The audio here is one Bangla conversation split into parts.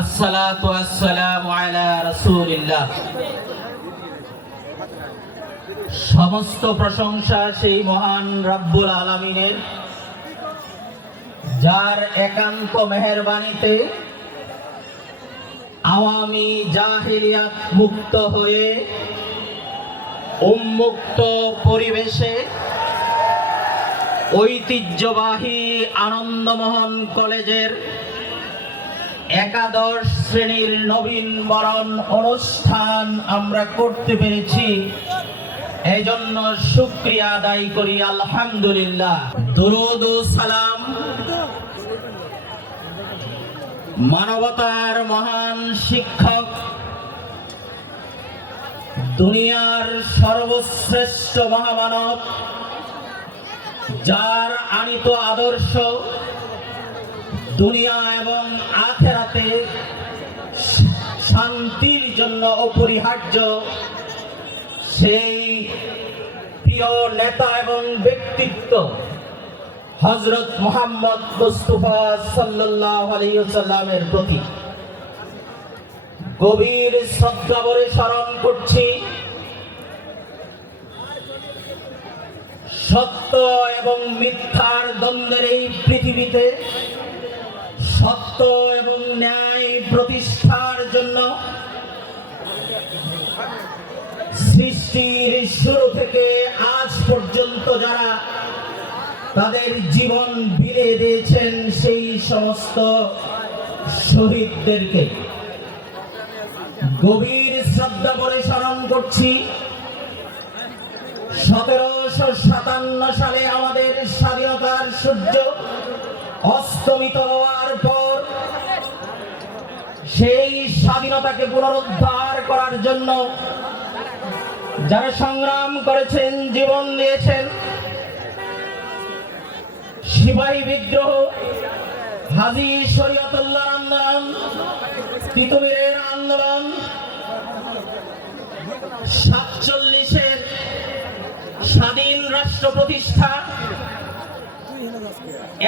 আসসালাতু ওয়াসসালামু আলা রাসূলিল্লাহ। সমস্ত প্রশংসা সেই মহান রব্বুল আলামিনের, যার একান্ত মেহেরবানিতে আওয়ামী জাহেলিয়াত মুক্ত হয়ে উন্মুক্ত পরিবেশে ঐতিহ্যবাহী আনন্দমোহন কলেজের একাদশ শ্রেণীর নবীন বরণ অনুষ্ঠান আমরা করতে পেরেছি। এই জন্য শুকরিয়া আদায় করি আলহামদুলিল্লাহ। দুরূদ ও সালাম মানবতার মহান শিক্ষক, দুনিয়ার সর্বশ্রেষ্ঠ মহামানব, যার আনিত আদর্শ দুনিয়া এবং আখিরাতে শান্তির জন্য অপরিহার্য, সেই প্রিয় নেতা এবং ব্যক্তিত্ব হযরত মুহাম্মদ মুস্তাফা সাল্লাল্লাহু আলাইহি ওয়াসাল্লামের প্রতি গভীর শ্রদ্ধা ভরে স্মরণ করছি। সত্য এবং মিথ্যার দ্বন্দ্বের এই পৃথিবীতে সত্য এবং ন্যায় প্রতিষ্ঠার জন্য সৃষ্টির শুরু থেকে আজ পর্যন্ত যারা তাদের জীবন বিলিয়ে দিয়েছেন, সেই সমস্ত শহীদদেরকে গভীর শ্রদ্ধা ভরে স্মরণ করছি। 1757 সালে আমাদের স্বাধীনতার সূর্য অস্তমিত হওয়ার পর সেই স্বাধীনতাকে পুনরুদ্ধার করার জন্য যারা সংগ্রাম করেছেন, জীবন দিয়েছেন, সিপাহী বিদ্রোহ, হাজী শরীয়তুল্লাহর আন্দোলন, তিতুমীরের আন্দোলন, 47-এর স্বাধীন রাষ্ট্র প্রতিষ্ঠা,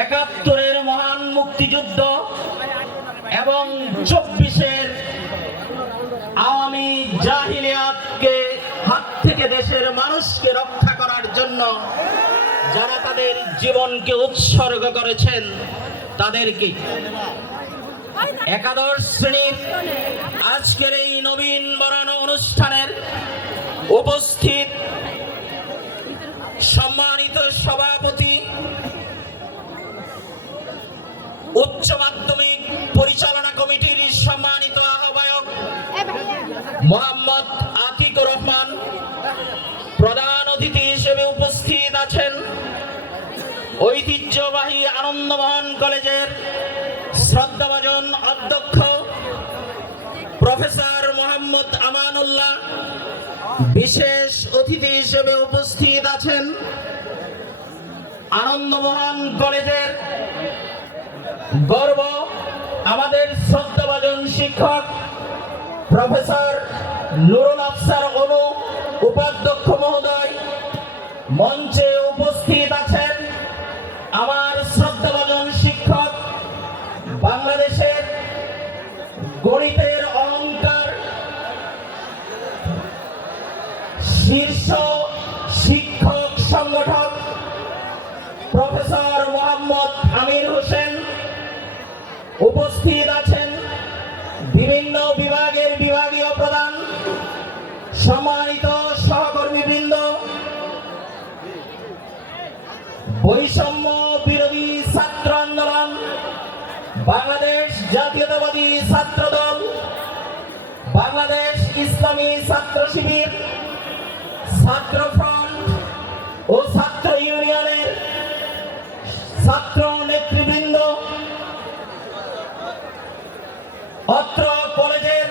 71-এর মহান মুক্তিযুদ্ধ এবং 24-এর আওয়ামী জাহিলিয়াতকে হাত থেকে দেশের মানুষকে রক্ষা করার জন্য যারা তাদের জীবনকে উৎসর্গ করেছেন, তাদেরকে একাদশ শ্রেণীর আজকের এই নবীন বরণ অনুষ্ঠানের উপস্থিত সম্মানিত সভাপতি, উচ্চ মাধ্যমিক পরিচালনা কমিটির সম্মানিত আহ্বায়ক মোহাম্মদ আতিকুর রহমান, প্রধান অতিথি হিসেবে উপস্থিত আছেন ঐতিহ্যবাহী আনন্দমোহন কলেজের শ্রদ্ধাভাজন অধ্যক্ষ প্রফেসর মোহাম্মদ আমানুল্লাহ, বিশেষ অতিথি হিসেবে উপস্থিত আছেন আনন্দমোহন কলেজের গর্ব, আমাদের শ্রদ্ধাভাজন শিক্ষক প্রফেসর নুরুল আফসার অনু উপাধ্যক্ষ মহোদয়। মঞ্চে উপস্থিত আছেন আমার শ্রদ্ধাভাজন শিক্ষক, বাংলাদেশের গণিতের অলংকার, শীর্ষ শিক্ষক সংগঠক প্রফেসর মোহাম্মদ আমির হোসেন। উপস্থিত আছেন বিভিন্ন বিভাগের বিভাগীয় প্রধান, সম্মানিত সহকর্মীবৃন্দ, বৈষম্য বিরোধী ছাত্র আন্দোলন, বাংলাদেশ জাতীয়তাবাদী ছাত্র দল, বাংলাদেশ ইসলামী ছাত্র শিবির, ছাত্র ফ্রন্ট ও ছাত্র ইউনিয়নের ছাত্র নেতৃবৃন্দ, অত্র কলেজের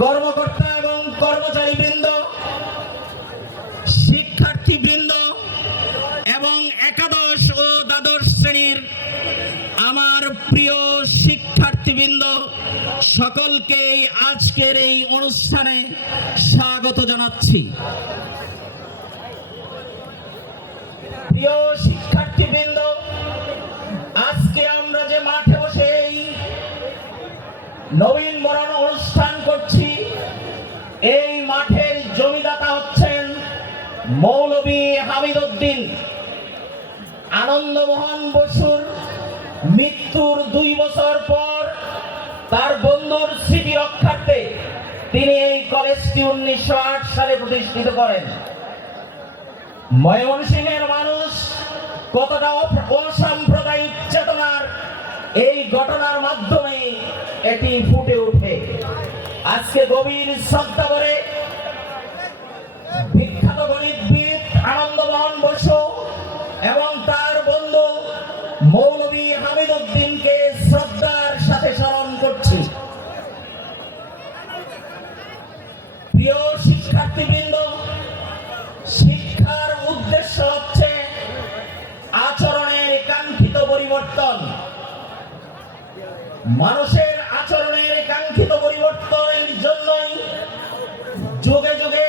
কর্মকর্তা এবং কর্মচারীবৃন্দ, শিক্ষার্থীবৃন্দ এবং একাদশ ও দ্বাদশ শ্রেণীর আমার প্রিয় শিক্ষার্থীবৃন্দ, সকলকে আজকের এই অনুষ্ঠানে স্বাগত জানাচ্ছি। প্রিয় শিক্ষার্থীবৃন্দ, আজকে আমরা যে মাঠে বসে এই নবীন বরণ অনুষ্ঠান করছি। এই মাঠের জমিদাতা হচ্ছেন মৌলভী হামিদউদ্দিন। আনন্দমোহন বসুর মৃত্যুর 2 বছর পর তার বন্ধুর স্মৃতি রক্ষার্থে তিনি এই কলেজটি 1908 সালে প্রতিষ্ঠিত করেন। ময়মনসিংহের মানুষ কতটা অসাম্প্রদায়িক চেতনার এই ঘটনার মাধ্যমে এটি ফুটে ওঠে। আজকে গভীর শ্রদ্ধা করে বিখ্যাত গণিতবিদ আনন্দমোহন বসু এবং তার বন্ধু মৌলভী হামিদউদ্দিনকে শ্রদ্ধার সাথে স্মরণ করছি। প্রিয় শিক্ষার্থীবৃন্দ, শিক্ষার উদ্দেশ্য হচ্ছে আচরণের কাঙ্ক্ষিত পরিবর্তন। মানুষের আচরণের কাঙ্ক্ষিত পরিবর্তনের জন্যই যুগে যুগে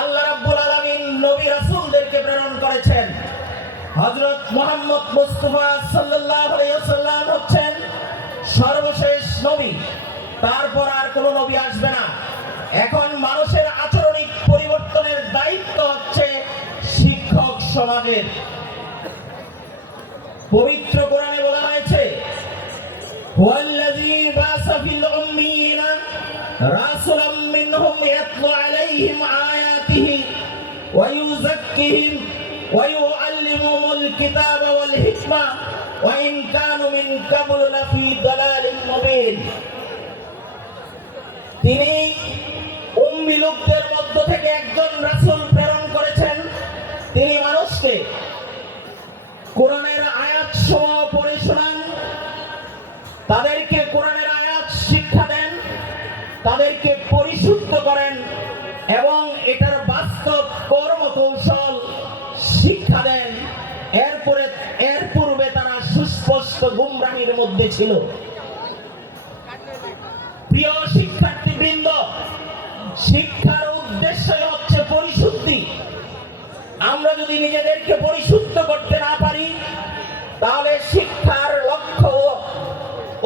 আল্লাহ রাব্বুল আলামিন নবী রাসূলদেরকে প্রেরণ করেছেন। হযরত মুহাম্মদ মুস্তাফা সাল্লাল্লাহু আলাইহি ওয়াসাল্লাম হচ্ছেন সর্বশেষ নবী, তারপর আর কোনো নবী আসবে না। এখন মানুষের আচরণিক পরিবর্তনের দায়িত্ব হচ্ছে শিক্ষক সমাজের। পবিত্র কোরআনে বলা হয়েছে, হুয়াল্লাযী বা'সা ফিল উম্মিয়িনা রাসূলাম মিনহুম ইয়াতলু আলাইহিম আয়াতিহি ওয়া ইউযাক্কিহিম ওয়া ইউআল্লিমুহুমুল কিতাবা ওয়াল হিকমা ওয়া ইন কানু মিন ক্বাবলু লাফি দালালিন মুবিন। তিনি উম্মি লোকদের মধ্য থেকে একজন রাসূল প্রেরণ করেছেন। তিনি মানুষকে কোরআনের আয়াতসমূহ পড়ে শোনান, তাদেরকে কোরআনের আয়াত শিক্ষা দেন, তাদেরকে পরিশুদ্ধ করেন এবং এটার বাস্তব কর্মকৌশল শিক্ষা দেন। এর পূর্বে তারা সুস্পষ্ট গুমরাহির মধ্যে ছিল। প্রিয় শিক্ষার্থীবৃন্দ, শিক্ষার উদ্দেশ্য হচ্ছে পরিশুদ্ধি। আমরা যদি নিজেদেরকে পরিশুদ্ধ করতে না পারি তাহলে শিক্ষার লক্ষ্য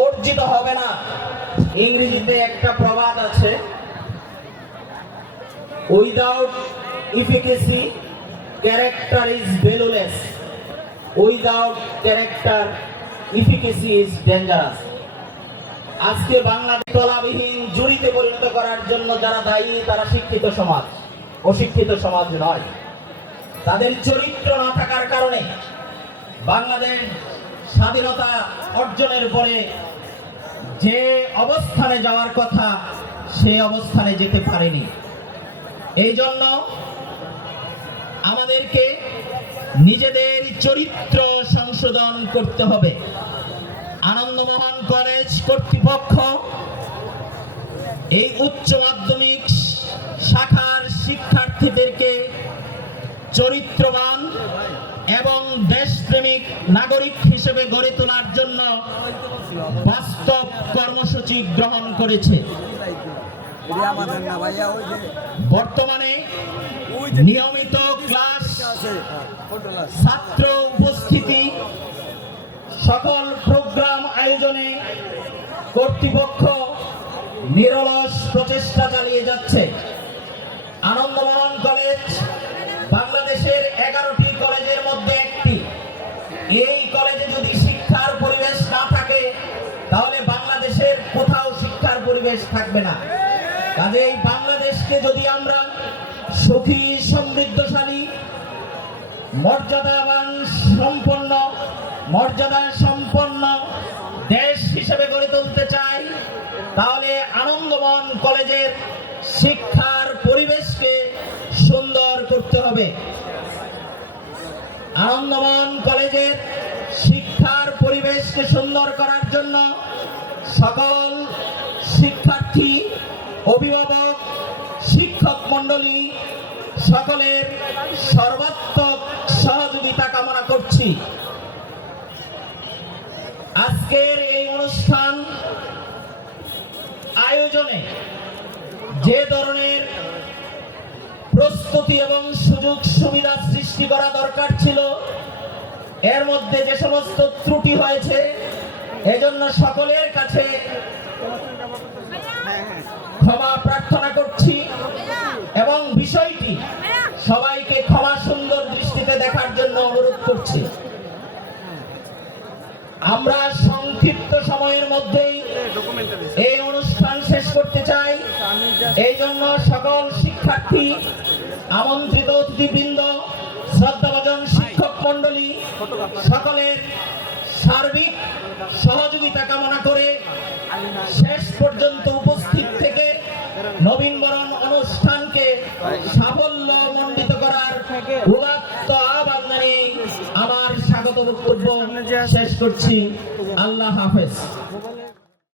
অর্জিত হবে না। ইংরেজিতে একটা প্রবাদ আছে, without efficacy character is valueless, without character efficacy is dangerous. আজকে বাংলাদেশ তলাবিহীন জুড়িতে পরিণত করার জন্য যারা দায়ী তারা শিক্ষিত সমাজ, অশিক্ষিত সমাজ নয়। তাদের চরিত্র না থাকার কারণে বাংলাদেশ স্বাধীনতা অর্জনের পরে যে অবস্থানে যাওয়ার কথা সে অবস্থানে যেতে পারেনি। এই জন্য আমাদেরকে নিজেদের চরিত্র সংশোধন করতে হবে। আনন্দমোহন কলেজ কর্তৃপক্ষ এই উচ্চ মাধ্যমিক শাখার শিক্ষার্থীদেরকে চরিত্রবান এবং দেশপ্রেমিক নাগরিক হিসেবে গড়ে তোলার জন্য বাস্তব কর্মসূচি গ্রহণ করেছে। বর্তমানে নিয়মিত ক্লাস, ছাত্র উপস্থিতি, সকল প্রোগ্রাম আয়োজনে কর্তৃপক্ষ নিরলস প্রচেষ্টা চালিয়ে যাচ্ছে। আনন্দমোহন কলেজ বাংলাদেশের 11টি কলেজের মধ্যে একটি। এই কলেজে যদি শিক্ষার পরিবেশ না থাকে তাহলে বাংলাদেশের কোথাও শিক্ষার পরিবেশ থাকবে না। কাজেই বাংলাদেশকে যদি আমরা সুখী, সমৃদ্ধশালী, মর্যাদা সম্পন্ন দেশ হিসেবে গড়ে তুলতে চাই তাহলে আনন্দমোহন কলেজের শিক্ষার পরিবেশকে সুন্দর করতে হবে। আনন্দমোহন কলেজের শিক্ষার পরিবেশকে সুন্দর করার জন্য সকল শিক্ষার্থী, অভিভাবক, শিক্ষক মণ্ডলী সকলের সর্বাত্মক সহযোগিতা কামনা করছি। আজকের এই অনুষ্ঠান আয়োজনে যে ধরনের প্রস্তুতি এবং সুযোগ সুবিধা সৃষ্টি করা দরকার ছিল, এর মধ্যে যে সমস্ত ত্রুটি হয়েছে এজন্য সকলের কাছে আমরা সংক্ষিপ্ত সময়ের মধ্যেই এই অনুষ্ঠান শেষ করতে চাই। এই জন্য সকল শিক্ষার্থী, আমন্ত্রিত অতিথিবৃন্দ, শ্রদ্ধাভাজন শিক্ষক মণ্ডলী সকলের সার্বিক সহযোগিতা কামনা করে শেষ পর্যন্ত উপস্থিত থেকে নবীনবরণ অনুষ্ঠানকে সাফল্য মণ্ডিত করার উদাত্ত আহ্বান জানিয়ে আমার স্বাগত বক্তব্য শেষ করছি। আল্লাহ হাফেজ।